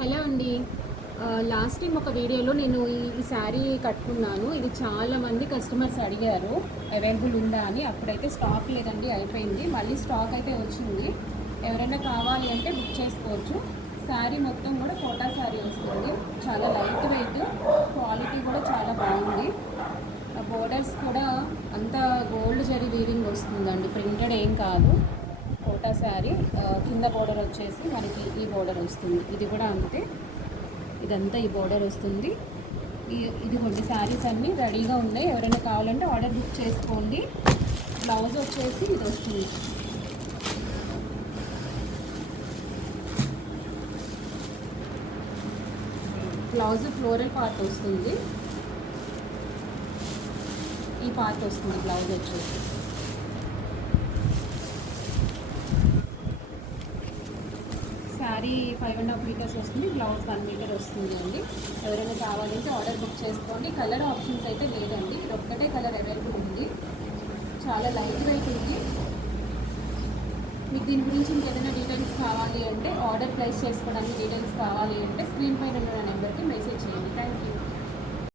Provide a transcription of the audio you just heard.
Hello అండి. Last time ఒక వీడియోలో నేను ఈ శారీ కట్టుకున్నాను. ఇది చాలామంది కస్టమర్స్ అడిగారు అవైలబుల్ ఉందా అని. అప్పుడైతే స్టాక్ లేదండి, అయిపోయింది. మళ్ళీ స్టాక్ అయితే వచ్చింది. ఎవరైనా కావాలి అంటే బుక్ చేసుకోవచ్చు. శారీ మొత్తం కూడా కోటా శారీ వస్తుంది. చాలా లైట్ వెయిట్, క్వాలిటీ కూడా చాలా బాగుంది. బోర్డర్స్ కూడా అంత గోల్డ్ జరీ వీవింగ్ వస్తుందండి, ప్రింటెడ్ ఏం కాదు. కోటా శారీ కింద బోర్డర్ వచ్చేసి మనకి ఈ బోర్డర్ వస్తుంది. ఇది కూడా అంతే, ఇదంతా ఈ బోర్డర్ వస్తుంది. ఇది కొన్ని శారీస్ అన్నీ రెడీగా ఉన్నాయి. ఎవరైనా కావాలంటే ఆర్డర్ బుక్ చేసుకోండి. బ్లౌజ్ వచ్చేసి ఇది వస్తుంది. బ్లౌజ్ ఫ్లోరల్ పార్ట్ వస్తుంది. ఈ పార్ట్ వస్తుంది బ్లౌజ్ వచ్చేసి. శారీ 5.5 మీటర్స్ వస్తుంది. బ్లౌజ్ 1 మీటర్ వస్తుంది అండి. ఎవరైనా కావాలంటే ఆర్డర్ బుక్ చేసుకోండి. కలర్ ఆప్షన్స్ అయితే లేదండి, ఇది ఒక్కటే కలర్ అవైలబుల్ ఉంది. చాలా లైట్ వెయిట్ ఉంది. మీకు దీని గురించి ఇంకేదైనా డీటెయిల్స్ కావాలి అంటే, ఆర్డర్ ప్లేస్ చేసుకోవడానికి డీటెయిల్స్ కావాలి అంటే స్క్రీన్ పైన ఉన్న నెంబర్కి మెసేజ్ చేయండి. Thank you.